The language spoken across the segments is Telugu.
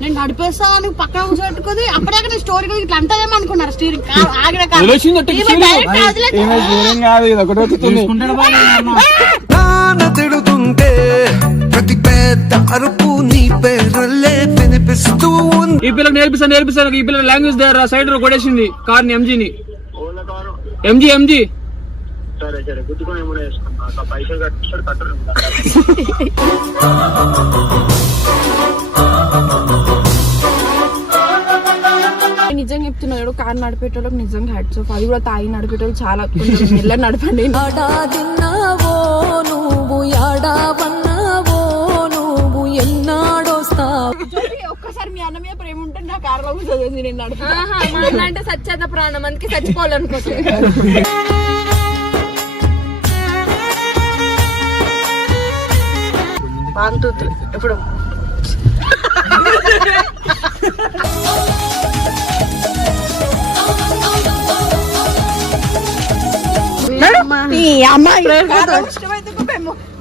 నేను నడిపేస్తా నువ్వు పక్కన కూర్చోట్టుకుంది అప్పుడే స్టోరీ ఇట్లా అంటదేమో అనుకున్నారు స్టీరింగ్ ఆగిన తిడుతుంటే ప్రతి పెద్ద అరుపు నీ పేర్లే వినిపిస్తూ ఈ పిల్లకి నేర్పిస్తాను ఈ పిల్ల లాంగ్వేజ్ దగ్గర సైడ్ లో కొట్టేసింది కార్ ని ఎంజీ సరే సరే గుద్దుకొని ఏమైనా వేసుకుంటా పైసలు కట్టిస్తాడు కట్టరు నిజంగా చెప్తున్నాడు కార్ నడిపేటోళ్ళకి నిజంగా హ్యాట్స్ ఆఫ్. అది కూడా తాగి నడిపేటోళ్ళు చాలా మెల్లగా నడపండి. ఒక్కసారి మీ అన్న మీద ప్రేమ ఉంటే నా కార్ లో కూర్చోదు నేను నడుపు అంటే సచ్చేత ప్రాణం అందుకే చచ్చిపోవాలనుకోవచ్చు. ఇప్పుడు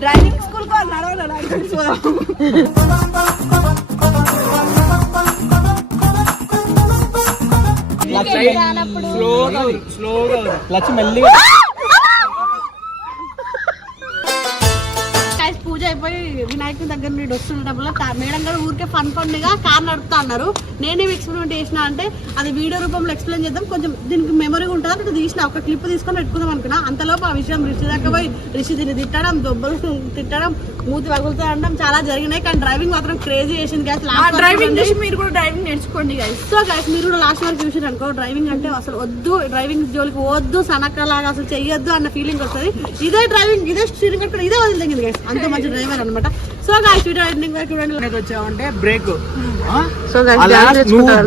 డ్రైవింగ్ స్కూల్ స్లోగా మెల్లిగా పూజ అయిపోయి వినాయకుడి దగ్గర నుండి వస్తున్నప్పుడు మేడం గారు ఊరికే ఫన్ గా కార్ నడుపుతా అన్నారు. నేనేం ఎక్స్పెరిమెంట్ చేసిన అంటే అది వీడియో రూపంలో ఎక్స్ప్లెయిన్ చేద్దాం, కొంచెం దీనికి మెమరీ ఉంటుంది అంటే తీసిన ఒక క్లిప్ తీసుకొని పెట్టుకుందాం అనుకున్నా. అంతలోపు ఆ విషయం రిషి దాకా పోయి రిషి దీన్ని తిట్టడం, దొబ్బలు తిట్టడం, మూతి పగులుతా అనడం చాలా జరిగినాయి. కానీ డ్రైవింగ్ మాత్రం క్రేజీ చేసింది గ్యాస్. డ్రైవింగ్ చేసి మీరు కూడా డ్రైవింగ్ నేర్చుకోండి గైస్. సో గైస్ మీరు కూడా లాస్ట్ వరకు చూసారు అనుకో, డ్రైవింగ్ అంటే అసలు వద్దు, డ్రైవింగ్ జోలికి వద్దు, సనక్కలాగా అసలు చెయ్యొద్దు అన్న ఫీలింగ్ వస్తుంది. ఇదే డ్రైవింగ్, ఇదే స్టీరింగ్ కట్టుకుని ఇదే వదిలింది గైస్, అంత మంచి డ్రైవర్ అనమాట. సో గైస్ వీడియో ఎండింగ్ వరకు చూడండి. వచ్చావంటే బ్రేక్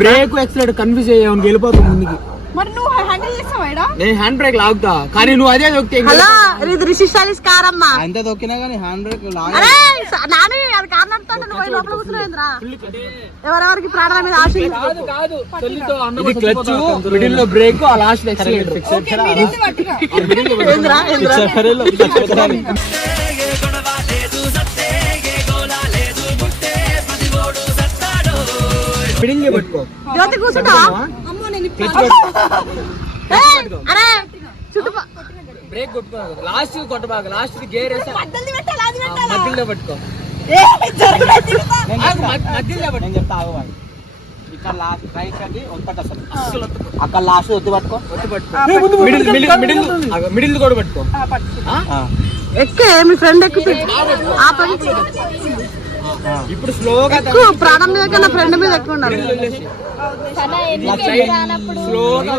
బ్రేక్ ఎక్సలెంట్ కన్ఫ్యూజ్ అయ్యావు, వెళ్ళిపోతావు ముందుకి. మరి నువ్వు హ్యాండిల్ చేస్తావా? నేను హ్యాండ్ బ్రేక్ లాగుతా కానీ నువ్వు అదే దొక్కితే రిషి స్టైలిష్ కార్ అమ్మా అంత దొక్కినా కానీ హ్యాండ్ బ్రేక్ నాని అది కార్ నడుపుతాడు, నువ్వు లోపల కూర్చున్నాయింద్రా. ఎవరెవరికి ప్రాణాల మీద ఆశ క్లచ్ మిడిల్ లో బ్రేక్ ఆ లాస్ట్ పట్టుకో జ్యోతి కూర్చుంటావా? బ్రేక్ కొట్టుకో, లాస్ట్ కొట్టబాక, లాస్ట్ గేర్ మధ్యలో పట్టుకో, మధ్యలో చెప్తా. ఇక్కడ లాస్ట్ రైట్ అది ఒత్తట అసలు అక్కడ లాస్ట్ ఒత్తి పట్టుకో, మిడిల్ కూడా పట్టుకో. ఎక్కే మీ ఫ్రెండ్ ఎక్కు, ఇప్పుడు స్లోగా ప్రాణం మీద కన్నా ఫ్రెండ్ మీద ఎక్కువ ఉండాలి. స్లోగా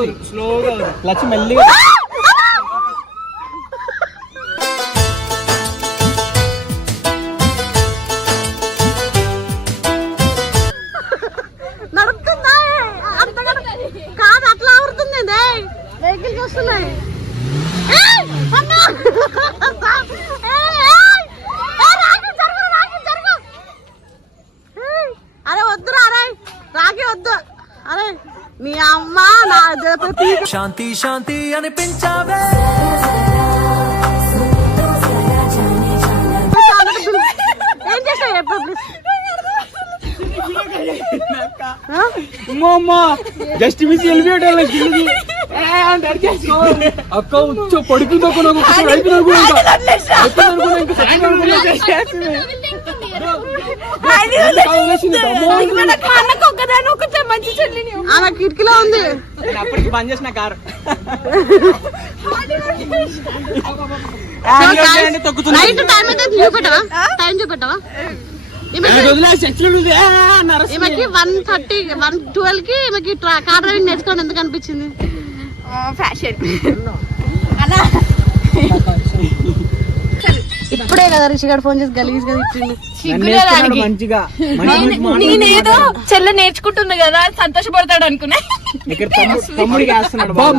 క్లచ్ మెల్లిగా నడుపుతుందా కాదు, అట్లా ఆడుతుంది వెహికల్స్ వస్తున్నాయి. అరే వద్దురా, అరే రాకి వద్దు, అరే నీ అమ్మ నా శాంతి శాంతి అనిపించావే. ఏం చేస్తావు ఎప్పుడు జస్ట్ మిస్ వెళ్ళిపోయాడు అక్క వచ్చో పడుకుందో ఆమె కిటికీలో ఉంది. అప్పటికి బంద్ చేసిన కారు నైట్ టైం అయితే చూపెట్టవా? టైం చూపెట్టవా? ఈమెకి 1:30 1:12 కి ఈమెకి కార్ డ్రైవింగ్ నేర్చుకోవడం ఎందుకు అనిపించింది? ఫ్యాషన్. ఇప్పుడే కదా రిషి గారు ఫోన్ చేసి గలీజ్ గా తిట్టింది. మంచిగా నేనేదో చెల్లె నేర్చుకుంటుంది కదా సంతోషపడతాడు అనుకున్నా.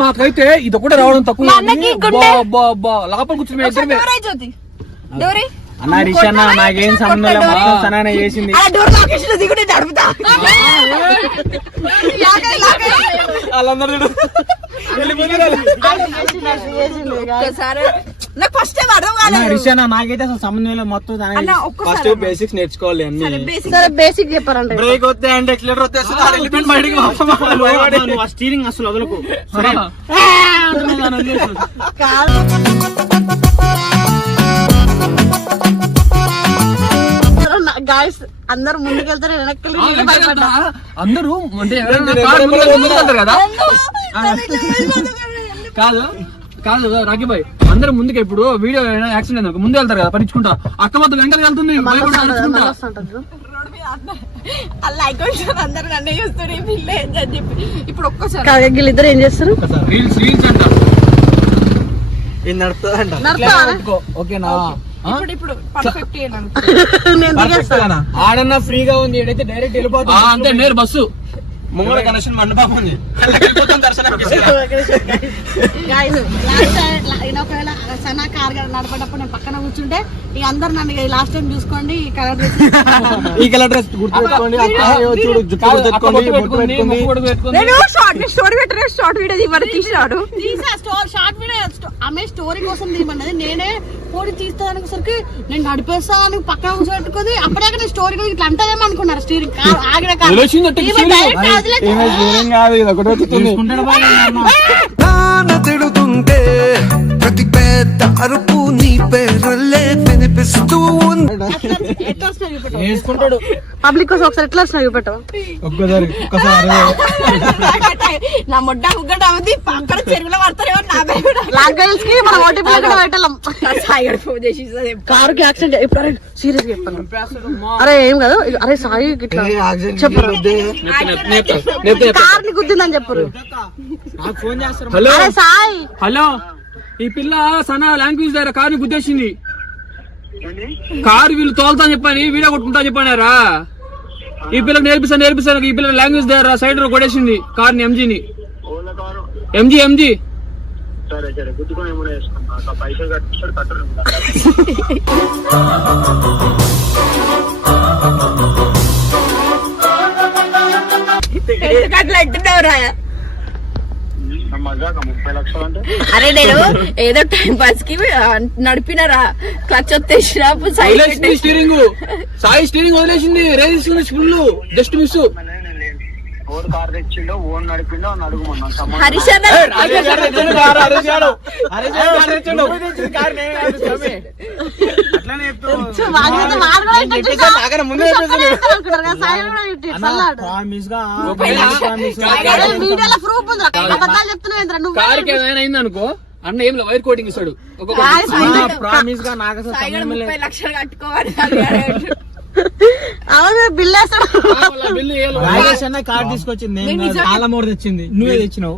మాకైతే ఇది కూడా రావడం తక్కువ. లోపల కూర్చుని అన్న రిషి అన్న నాకేం సంబంధం లేదు, మొత్తం తననే చేసింది. వాళ్ళందరూ నాకు ఫస్ట్ టైం అర్థం కాలేదు. రిషి అన్న నాకైతే అసలు సంబంధం లేదు, మొత్తం అన్న, ఒక్కసారి ఫస్ట్ బేసిక్స్ నేర్చుకోవాలి అన్ని. సరే బేసిక్ చెప్పారంటే బ్రేక్ వస్తే అంటే ఎక్సలేటర్ వస్తే స్టీరింగ్ అసలు వదలకు. సరే గాయస్ అందరు ముందుకెళ్తారు వెనక్కి అందరూ అంటే ముందుకెళ్తారు కదా. కాదు కాదు రాకీ బాయ్, అందరూ ముందుకు ఇప్పుడు వీడియో యాక్సిడెంట్ అయింది ముందు వెళ్తారు కదా పరీక్షకుంటా, అక్క మొత్తం వెంటనే వెళ్తుంది అందరూ నన్ను చూస్తారు అని చెప్పి. ఇప్పుడు ఒక్కసారి వీళ్ళిద్దరు ఏం చేస్తారు? రీల్స్ రీల్స్ అంట. ఇది నడుపుతుందంట. ఓకేనా? ఇప్పుడు పర్ఫెక్ట్ ఆడన్నా ఫ్రీగా ఉంది, ఏడైతే డైరెక్ట్ వెళ్ళిపోతుంది. అంతే నేరు బస్సు ముంగళ కనెక్షన్ మండపం ఉంది. ఒకవేళ సనా కార్ నడపేటప్పుడు నేను పక్కన కూర్చుంటే ఇక అందరు నన్ను లాస్ట్ టైం చూసుకోండి ఈ కలర్ ఈ కలర్ డ్రెస్ గుర్తుపెట్టుకోండి. చూడు జుట్టు నేను స్టోరీ పెట్టిన షార్ట్ వీడియో మరి తీసినాడు. షార్ట్ వీడియో ఆమె స్టోరీ కోసం తీయమన్నది, నేనే పోటీ తీస్తానసరికి నేను నడిపేస్తాను పక్కన కూర్చోబెట్టుకుంది. అప్పుడే నేను స్టోరీ ఇట్లా అంటదేమో అనుకున్నారు. స్టీరింగ్ ఆగిన నాన్న తిడుతుంటే ప్రతి పెద్ద అరుపు నీ పేరల్లే వినిపిస్తూ ఉంది. వేసుకుంటాడు పబ్లిక్ కోసం ఒకసారి ఎట్లా వస్తున్నా చూపెట్టవు ఒక్కసారి నా మొడ్డ ముగ్గట అవుతుంది పక్కన చెరువులో పడతారేమో నా లాంగల్స్ కి మనం ఓటీపీ కూడా పెట్టాం. ఫోన్ చేసి కారు కి యాక్సిడెంట్ ఇప్పుడు సీరియస్ గా చెప్పాను. అరే ఏం కాదు, అరే సాయి ఇట్లా చెప్పరు కార్ ని గుద్దిందని చెప్పరు. ఫోన్ చేస్తారు. హలో అరే సాయి హలో, ఈ పిల్ల సనా లాంగ్వేజ్ దగ్గర కారు గుద్దేసింది. కారు వీళ్ళు తోలుతా చెప్పని వీడియో కొట్టుకుంటా చెప్పానారా. ఈ పిల్లకి నేర్పిస్తాను ఈ పిల్ల లాంగ్వేజ్ దగ్గర సైడ్ లో కొట్టేసింది కార్ని, ఎంజీని. ఎంజీ సరే సరే గుద్దుకొని ఏమైనా వేసుకున్నా పైసలు కట్టిస్తాడు కట్టరు. అట్లా అంటున్నావురా? మజాక 30 లక్షలు అంటే అరే నేను ఏదో టైం పాస్ కి నడిపినరా, క్లచ్ వచ్చేసిన స్టీరింగ్ సాయి స్టీరింగ్ వదిలేసింది, race full just miss. Own car తెచ్చిండో ఓన్ నడిపిండో అని అడుగుమన్నా. హరీష్ అన్న కార్కి ఏమైనా అయింది అనుకో అన్న ఏం వైర్ కోటింగ్ ఇస్తాడు. ప్రామిస్ గా నాకు 30 లక్షలు కట్టుకోవాలి. అవును బిల్ వేస్తాడు. కార్ తీసుకొచ్చింది, కాలమూర తెచ్చింది, నువ్వే తెచ్చినావు.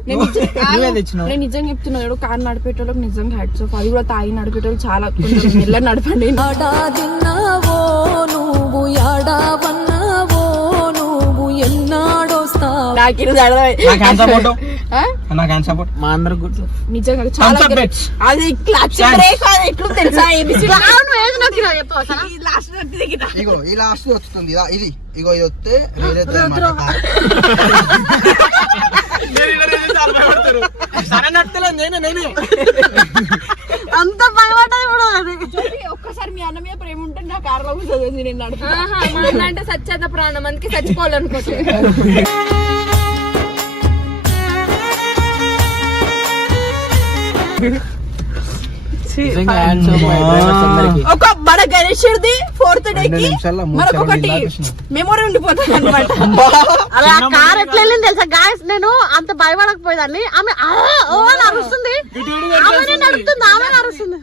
నేను నిజంగా చెప్తున్నాడు, కార్ నడిపేటోళ్ళకి నిజంగా హ్యాట్స్ ఆఫ్. అది కూడా తాగి నడిపేటోళ్ళు చాలా కొంచెం మెల్లగా నడపండి. మా అందరు నిజంగా చాలా అది క్లచ్ బ్రేక్ అది ఎట్లు తెలుసా? ఇగో ఈ లాస్ట్ వస్తుంది ఇది, ఇగో ఇది వస్తే అంత భయపడ్డది కూడా అది. ఒక్కసారి మీ అన్న మీద ప్రేమ ఉంటే నా కార్ లో కూర్చోదు నేను నడుపుతా అంటే సచ్చేత ప్రాణం అందుకే చచ్చిపోవాలనుకుంటున్నాను. ఒక మన గణేశుడిది 4th డే కి మరొకటి మెమొరీ ఉండిపోతుంది అనమాట. అలా కార్ ఎట్లా వెళ్ళింది తెలుసా గాయస్? నేను అంత భయపడకపోయేదాన్ని. ఆమె అరుస్తుంది, ఆమె నడుస్తుంది, ఆమె అరుస్తుంది.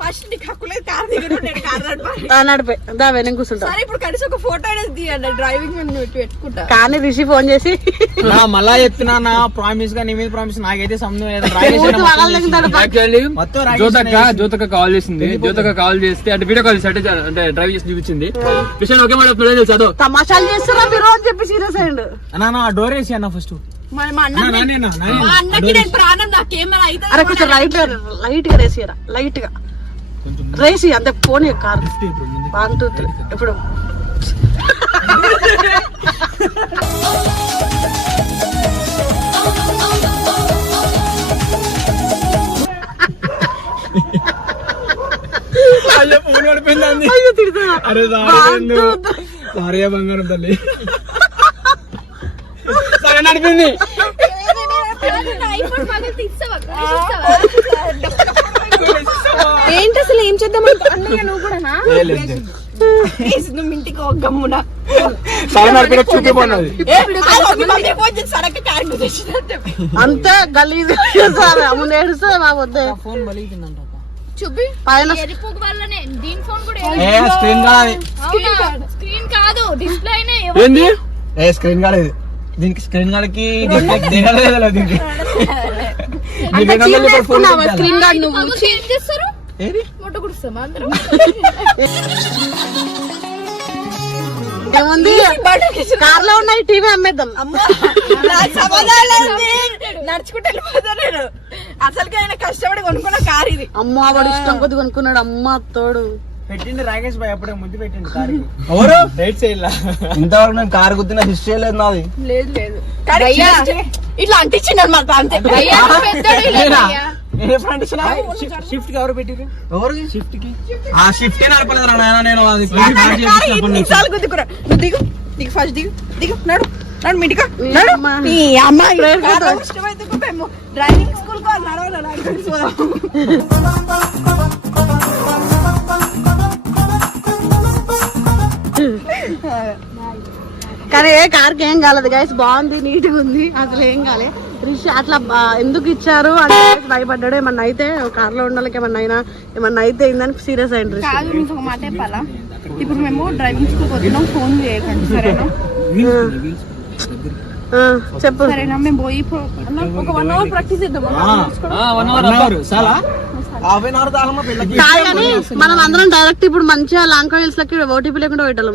ఫస్ట్ నీకు హక్కులేదు కార్ దిగను, నేను కార్ నడిపే దావే నేను కూర్చుంటా. సరే ఇప్పుడు కనీసం ఒక ఫోటో అనేది తీయండి, డ్రైవింగ్ పెట్టుకుంటా. కానీ రిషి ఫోన్ చేసి మళ్ళా చెప్తున్నా నా ప్రామిస్ గా నీ మీద ప్రామిస్ నాకైతే సంబంధం లేదు. జ్యోతక కాల్ చేసింది. జ్యోతక కాల్ చేస్తే అంటే వీడియో కాల్ అంటే డ్రైవ్ చేసి చూపించింది. విషయం ఒకే మాట చదువు తమాషాలు చేస్తున్నా మీరు అని చెప్పి సీరియస్ అయ్యండు. అన్నా డోర్ వేసి అన్న ఫస్ట్ మా అన్నకి నేను ప్రాణం, నాకేమైనా అయితే అరే కొంచెం లైట్ గా రేసియరా, లైట్ గా రేసి అంతే పోనీ కార్ 1 2 3 ఇప్పుడు అయ్యో తిడతా. అరే One, two, three. సారీ బంగారం తల్లి సరే నడిపింది. ఏంటి అసలు ఏం చేద్దాం అన్నయ్య నువ్వు కూడా నువ్వు ఇంటికి ఒక గమ్మున సరే నడిపిన చూపిపోన్నది. అంతే గలీజ్ సార్ అమ్మ ఏడుస్తా మా వద్దే ఫోన్ బలిగిందంట చూపి పైన ఎరుపు వల్లనే దీని ఫోన్ కూడా స్క్రీన్ గార్డ్ స్క్రీన్ కాదు డిస్ప్లే అయినా ఏంది స్క్రీన్ గార్డ్ ఇది. దీనికి స్క్రీన్ గార్డ్ కి దీనికి స్క్రీన్ గార్డ్ నువ్వు ఏం చేస్తారు మొట్ట కుడుస్తామా అందరం ఏముంది కార్ లో ఉన్నాయి టీవీ అమ్మేద్దాం. నడుచుకుంటే వెళ్ళిపోతా నేను అసలుకి ఆయన కష్టపడి కొనుక్కున్న కార్ ఇది అమ్మ వాడు ఇష్టం కొద్ది కొనుక్కున్నాడు. అమ్మ తోడు పెట్టిండు రాకేష్ భాయ్ అప్పుడే ముద్దు పెట్టిండు కార్ ఎవరు రైట్ సైడ్ లా. ఇంతవరకు నేను కార్ గుద్దిన హిస్టరీ లేదు నాది. లేదు లేదు ఇట్లా అంటించినాడు మాట అంతే షిఫ్ట్ కి ఎవరు పెట్టిరు ఎవరు షిఫ్ట్ కి ఆ షిఫ్ట్ నడపలేదు నాయన నేను అది గుద్దుకురా నువ్వు దిగు దిగు ఫస్ట్ దిగు దిగు నడు నడు మిటిగా నడు ఈ అమ్మాయి ఇష్టమైతే మేము డ్రైవింగ్ స్కూల్ కు నడవాలి. కానీ కార్కి ఏం కాలేదు గైస్, బాగుంది, నీట్ గా ఉంది, అసలు ఏం కాలే. రిషి అట్లా ఎందుకు ఇచ్చారు అంటే భయపడ్డాడు, ఏమన్నా అయితే కార్ లో ఉండాలి, ఏమన్నా అయితే ఏందని సీరియస్ అయింది. కాదు నీకు ఒక మాట చెప్పాలా, ఇప్పుడు మేము డ్రైవింగ్ స్కూల్ పోతున్నాం, ఫోన్ చేయకండి సరేనా? చెప్పు సరేనా? మేము పోయి ఒక 1 hour ప్రాక్టీస్ చేద్దాం. కానీ మనం అందరం డైరెక్ట్ ఇప్పుడు మంచిగా లాంగ్ కాయిల్స్ లకి ఓటీపీ లేకుండా పెట్టాలి.